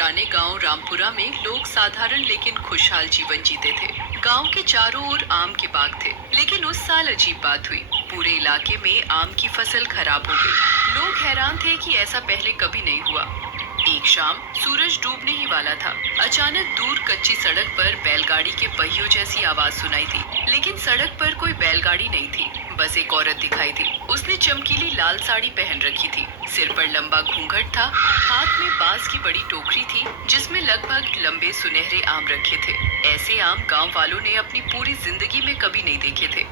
पुराने गांव रामपुरा में लोग साधारण लेकिन खुशहाल जीवन जीते थे। गांव के चारों ओर आम के बाग थे, लेकिन उस साल अजीब बात हुई। पूरे इलाके में आम की फसल खराब हो गई। लोग हैरान थे कि ऐसा पहले कभी नहीं हुआ। एक शाम सूरज डूबने ही वाला था। अचानक दूर कच्ची सड़क पर बैलगाड़ी के पहियों जैसी आवाज सुनाई थी, लेकिन सड़क पर कोई बैलगाड़ी नहीं थी। बस एक औरत दिखाई थी। उसने चमकीली लाल साड़ी पहन रखी थी, सिर पर लंबा घूंघट था, हाथ में बांस की बड़ी टोकरी थी जिसमें लगभग लंबे सुनहरे आम रखे थे। ऐसे आम गांव वालों ने अपनी पूरी जिंदगी में कभी नहीं देखे थे।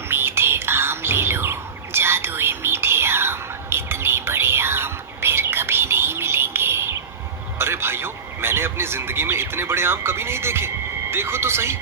मीठे आम ले लो, जादुई मीठे आम, इतने बड़े आम फिर कभी नहीं मिलेंगे। अरे भाइयों, मैंने अपनी जिंदगी में इतने बड़े आम कभी नहीं देखे। देखो तो सही।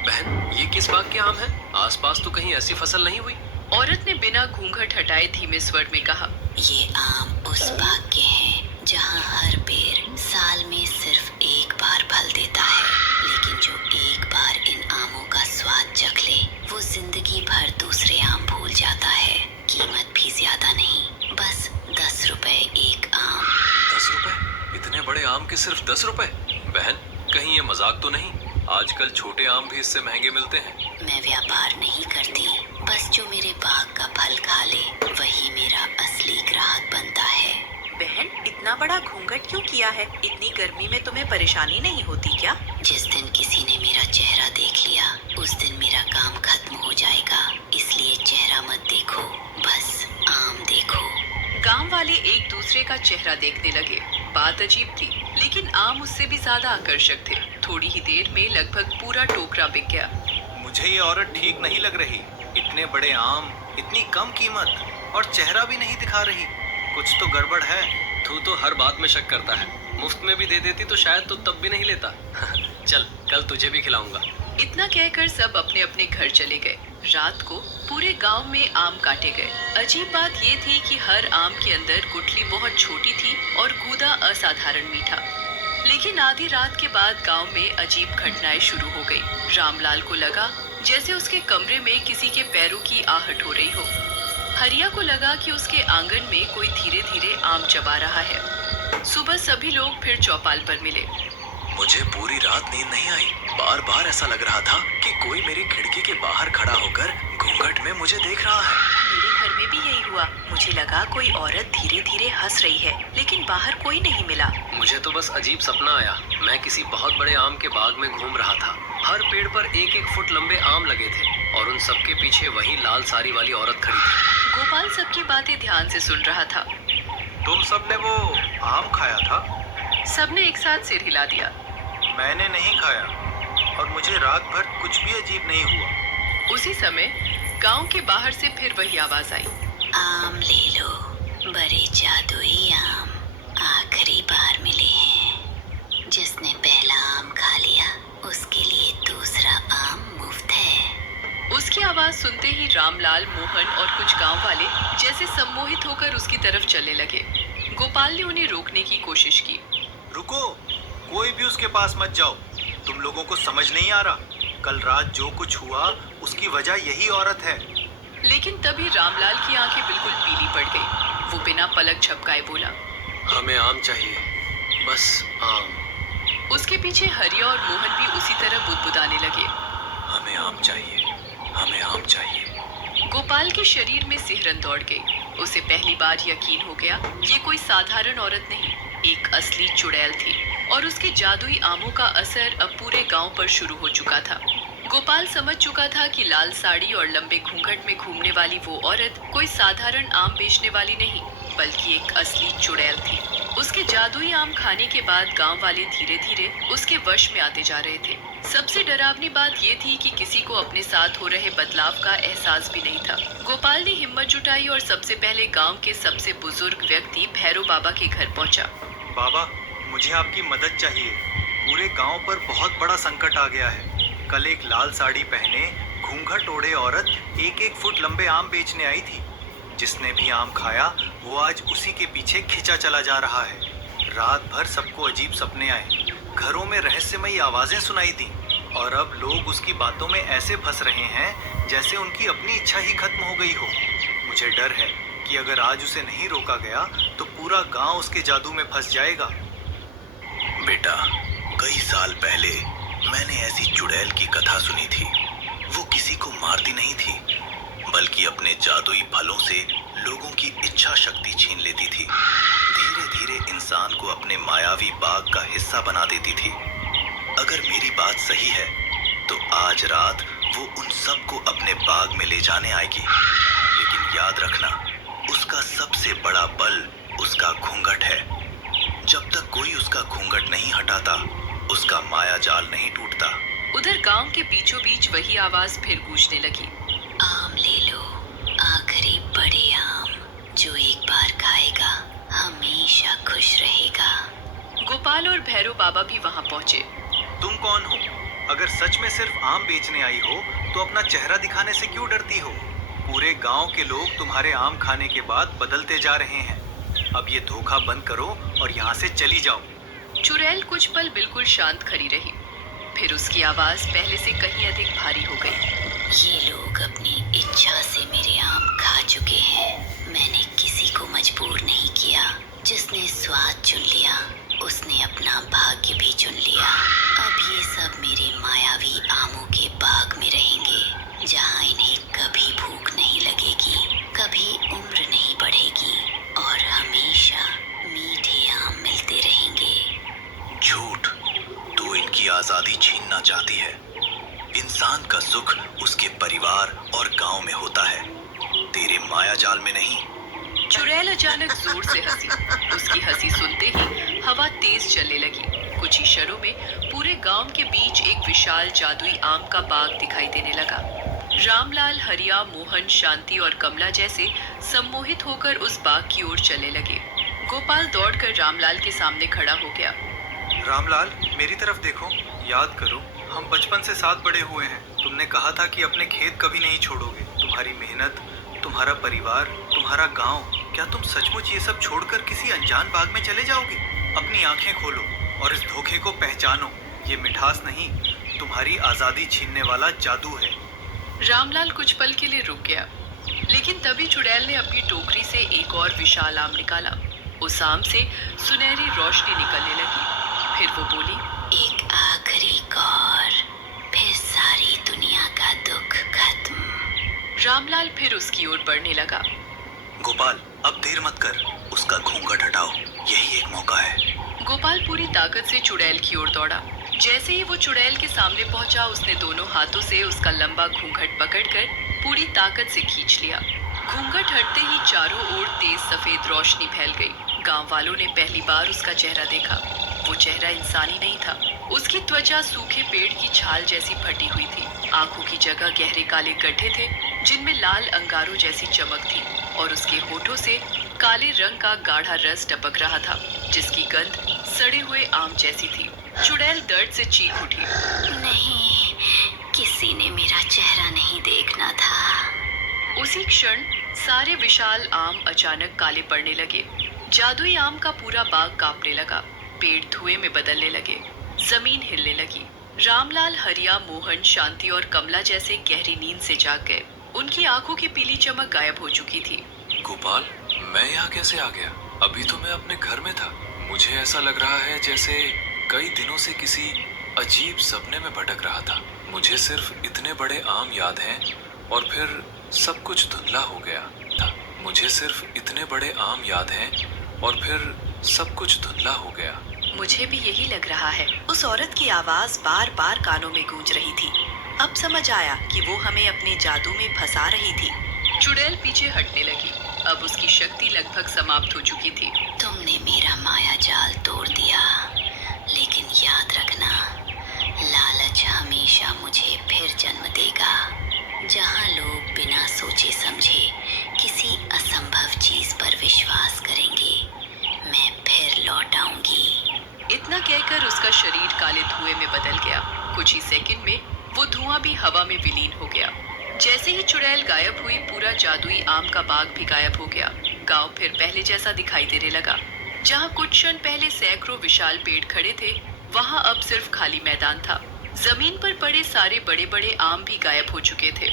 बहन, ये किस बाग के आम हैं? आसपास तो कहीं ऐसी फसल नहीं हुई। औरत ने बिना घूंघट हटाए धीमे स्वर में कहा, ये आम उस बाग के हैं जहाँ हर पेड़ साल में सिर्फ एक बार फल देता है, लेकिन जो एक बार इन आमों का स्वाद चख ले वो जिंदगी भर दूसरे आम भूल जाता है। कीमत भी ज्यादा नहीं, बस 10 रुपए एक आम। 10 रुपए? इतने बड़े आम के सिर्फ 10 रुपए? बहन, कहीं ये मजाक तो नहीं? आजकल छोटे आम भी इससे महंगे मिलते हैं। मैं व्यापार नहीं करती, बस जो मेरे बाग का फल खा ले वही मेरा असली ग्राहक बनता है। बहन, इतना बड़ा घूंघट क्यों किया है? इतनी गर्मी में तुम्हें परेशानी नहीं होती क्या? जिस दिन किसी ने मेरा चेहरा देख लिया उस दिन मेरा काम खत्म हो जाएगा, इसलिए चेहरा मत देखो, बस आम देखो। गांव वाले एक दूसरे का चेहरा देखने लगे। बात अजीब थी, लेकिन आम उससे भी ज्यादा आकर्षक थे। थोड़ी ही देर में लगभग पूरा टोकरा बिक गया। मुझे ये औरत ठीक नहीं लग रही। इतने बड़े आम, इतनी कम कीमत, और चेहरा भी नहीं दिखा रही। कुछ तो गड़बड़ है। तू तो हर बात में शक करता है। मुफ्त में भी दे देती तो शायद तू तब भी नहीं लेता। चल, कल तुझे भी खिलाऊंगा। इतना कहकर सब अपने अपने घर चले गए। रात को पूरे गांव में आम काटे गए। अजीब बात ये थी कि हर आम के अंदर गुठली बहुत छोटी थी और गूदा असाधारण मीठा। लेकिन आधी रात के बाद गांव में अजीब घटनाएं शुरू हो गई। रामलाल को लगा जैसे उसके कमरे में किसी के पैरों की आहट हो रही हो। हरिया को लगा कि उसके आंगन में कोई धीरे धीरे आम चबा रहा है। सुबह सभी लोग फिर चौपाल पर मिले। मुझे पूरी रात नींद नहीं आई। बार बार ऐसा लग रहा था कि कोई मेरी खिड़की के बाहर खड़ा होकर घूंघट में मुझे देख रहा है। मेरे घर में भी यही हुआ। मुझे लगा कोई औरत धीरे धीरे हंस रही है, लेकिन बाहर कोई नहीं मिला। मुझे तो बस अजीब सपना आया। मैं किसी बहुत बड़े आम के बाग में घूम रहा था। हर पेड़ पर 1-1 फुट लंबे आम लगे थे और उन सबके पीछे वही लाल साड़ी वाली औरत खड़ी थी। गोपाल सबकी बातें ध्यान से सुन रहा था। तुम सबने वो आम खाया था? सबने एक साथ सिर हिला दिया। मैंने नहीं खाया, और मुझे रात भर कुछ भी अजीब नहीं हुआ। उसी समय गांव के बाहर से फिर वही आवाज आई, आम ले लो, बड़े जादुई आम आखिरी बार मिले हैं। जिसने पहला आम खा लिया उसके लिए दूसरा आम मुफ्त है। उसकी आवाज सुनते ही रामलाल, मोहन और कुछ गांव वाले जैसे सम्मोहित होकर उसकी तरफ चलने लगे। गोपाल ने उन्हें रोकने की कोशिश की। रुको, कोई भी उसके पास मत जाओ। तुम लोगों को समझ नहीं आ रहा? कल रात जो कुछ हुआ उसकी वजह यही औरत है। लेकिन तभी रामलाल की आंखें बिल्कुल पीली पड़ गई। वो बिना पलक झपकाए बोला, हमें आम चाहिए, बस आम। उसके पीछे हरिया और मोहन भी उसी तरह बुदबुदाने लगे, हमें आम चाहिए, हमें आम चाहिए। गोपाल के शरीर में सिहरन दौड़ गई। उसे पहली बार यकीन हो गया ये कोई साधारण औरत नहीं, एक असली चुड़ैल थी और उसके जादुई आमों का असर अब पूरे गांव पर शुरू हो चुका था। गोपाल समझ चुका था कि लाल साड़ी और लंबे घूंघट में घूमने वाली वो औरत कोई साधारण आम बेचने वाली नहीं, बल्कि एक असली चुड़ैल थी। उसके जादुई आम खाने के बाद गांव वाले धीरे धीरे उसके वश में आते जा रहे थे। सबसे डरावनी बात ये थी कि किसी को अपने साथ हो रहे बदलाव का एहसास भी नहीं था। गोपाल ने हिम्मत जुटाई और सबसे पहले गांव के सबसे बुजुर्ग व्यक्ति भैरव बाबा के घर पहुंचा। बाबा, मुझे आपकी मदद चाहिए। पूरे गांव पर बहुत बड़ा संकट आ गया है। कल एक लाल साड़ी पहने, घूंघट ओढ़े औरत 1-1 फुट लंबे आम बेचने आई थी। जिसने भी आम खाया वो आज उसी के पीछे खिंचा चला जा रहा है। रात भर सबको अजीब सपने आए, घरों में रहस्यमयी आवाजें सुनाई दी, और अब लोग उसकी बातों में ऐसे फंस रहे हैं जैसे उनकी अपनी इच्छा ही खत्म हो गई हो। मुझे डर है कि अगर आज उसे नहीं रोका गया तो पूरा गांव उसके जादू में फंस जाएगा। बेटा, कई साल पहले मैंने ऐसी चुड़ैल की कथा सुनी थी। वो किसी को मारती नहीं थी, बल्कि अपने जादुई फलों से लोगों की इच्छा शक्ति छीन लेती थी। धीरे धीरे इंसान को अपने मायावी बाग का हिस्सा बना देती थी। अगर मेरी बात सही है तो आज रात वो उन सबको अपने बाग में ले जाने आएगी। लेकिन याद रखना, उसका सबसे बड़ा बल उसका घूंघट है। जब तक कोई उसका घूंघट नहीं हटाता, उसका माया जाल नहीं टूटता। उधर गांव के बीचों बीच वही आवाज फिर गूंजने लगी। आम ले लो, आखिरी बड़े आम, जो एक बार खाएगा हमेशा खुश रहेगा। गोपाल और भैरव बाबा भी वहां पहुंचे। तुम कौन हो? अगर सच में सिर्फ आम बेचने आई हो तो अपना चेहरा दिखाने से क्यों डरती हो? पूरे गांव के लोग तुम्हारे आम खाने के बाद बदलते जा रहे हैं। अब ये धोखा बंद करो और यहाँ से चली जाओ। चुड़ैल कुछ पल बिल्कुल शांत खड़ी रही, फिर उसकी आवाज पहले से कहीं अधिक भारी हो गई। ये लोग अपनी इच्छा से मेरे आम खा चुके हैं। मैंने किसी को मजबूर नहीं किया। जिसने स्वाद चुन लिया उसने अपना भाग्य भी चुन लिया। अब ये सब मेरे मायावी आमों के बाग में रहेंगे, जहाँ इन्हें कभी भूख नहीं लगेगी, कभी उम्र नहीं बढ़ेगी और हमेशा मीठे आम मिलते रहेंगे। झूठ, तू इनकी आजादी छीनना चाहती है। इंसान का सुख उसके परिवार और गांव में होता है, तेरे माया जाल में नहीं। चुड़ैल अचानक जोर से हंसी। उसकी हंसी सुनते ही हवा तेज चलने लगी। कुछ ही क्षणों में पूरे गांव के बीच एक विशाल जादुई आम का बाग दिखाई देने लगा। रामलाल, हरिया, मोहन, शांति और कमला जैसे सम्मोहित होकर उस बाग की ओर चलने लगे। गोपाल दौड़कर रामलाल के सामने खड़ा हो गया। रामलाल, मेरी तरफ देखो। याद करो, हम बचपन से साथ बड़े हुए हैं। तुमने कहा था कि अपने खेत कभी नहीं छोड़ोगे। तुम्हारी मेहनत, तुम्हारा परिवार, तुम्हारा गांव, क्या तुम सचमुच ये सब छोड़कर किसी अनजान बाग में चले जाओगे? अपनी आंखें खोलो और इस धोखे को पहचानो। ये मिठास नहीं, तुम्हारी आजादी छीनने वाला जादू है। रामलाल कुछ पल के लिए रुक गया, लेकिन तभी चुड़ैल ने अपनी टोकरी से एक और विशाल आम निकाला। उस आम से सुनहरी रोशनी निकलने लगी। फिर वो बोली, एक आखिरी कौर, फिर सारी दुनिया का दुख खत्म। रामलाल फिर उसकी ओर बढ़ने लगा। गोपाल, अब देर मत कर, उसका घूंघट हटाओ, यही एक मौका है। गोपाल पूरी ताकत से चुड़ैल की ओर दौड़ा। जैसे ही वो चुड़ैल के सामने पहुंचा, उसने दोनों हाथों से उसका लंबा घूंघट पकड़कर पूरी ताकत से खींच लिया। घूंघट हटते ही चारों ओर तेज सफेद रोशनी फैल गई। गांव वालों ने पहली बार उसका चेहरा देखा। वो चेहरा इंसानी नहीं था। उसकी त्वचा सूखे पेड़ की छाल जैसी फटी हुई थी। आंखों की जगह गहरे काले गड्ढे थे, जिनमें लाल अंगारों जैसी चमक थी, और उसके होठों से काले रंग का गाढ़ा रस टपक रहा था, जिसकी गंध सड़े हुए आम जैसी थी। चुड़ैल दर्द से चीख उठी। नहीं, किसी ने मेरा चेहरा नहीं देखना था। उसी क्षण सारे विशाल आम अचानक काले पड़ने लगे। जादुई आम का पूरा बाग कांपने लगा। पेड़ धुएं में बदलने लगे, जमीन हिलने लगी। रामलाल, हरिया, मोहन, शांति और कमला जैसे गहरी नींद से जाग गए। उनकी आंखों की पीली चमक गायब हो चुकी थी। गोपाल, मैं यहाँ कैसे आ गया? अभी तो मैं अपने घर में था। मुझे ऐसा लग रहा है जैसे कई दिनों से किसी अजीब सपने में भटक रहा था। मुझे सिर्फ इतने बड़े आम याद हैं और फिर सब कुछ धुंधला हो गया था। मुझे सिर्फ इतने बड़े आम याद हैं और फिर सब कुछ धुंधला हो गया। मुझे भी यही लग रहा है। उस औरत की आवाज बार बार कानों में गूंज रही थी। अब समझ आया कि वो हमें अपने जादू में फंसा रही थी। चुड़ैल पीछे हटने लगी। अब उसकी शक्ति लगभग समाप्त हो चुकी थी। तुमने मेरा माया जाल तोड़ दिया, लेकिन याद रखना, लालच हमेशा मुझे फिर जन्म देगा। जहाँ लोग बिना सोचे समझे किसी असंभव चीज पर विश्वास करेंगे, मैं फिर लौट आऊंगी। इतना कहकर उसका शरीर काले धुएं में बदल गया। कुछ ही सेकंड में वो धुआं भी हवा में विलीन हो गया। जैसे ही चुड़ैल गायब हुई, पूरा जादुई आम का बाग भी गायब हो गया। गांव फिर पहले जैसा दिखाई देने लगा। जहां कुछ क्षण पहले सैकड़ों विशाल पेड़ खड़े थे, वहां अब सिर्फ खाली मैदान था। जमीन पर पड़े सारे बड़े बड़े आम भी गायब हो चुके थे।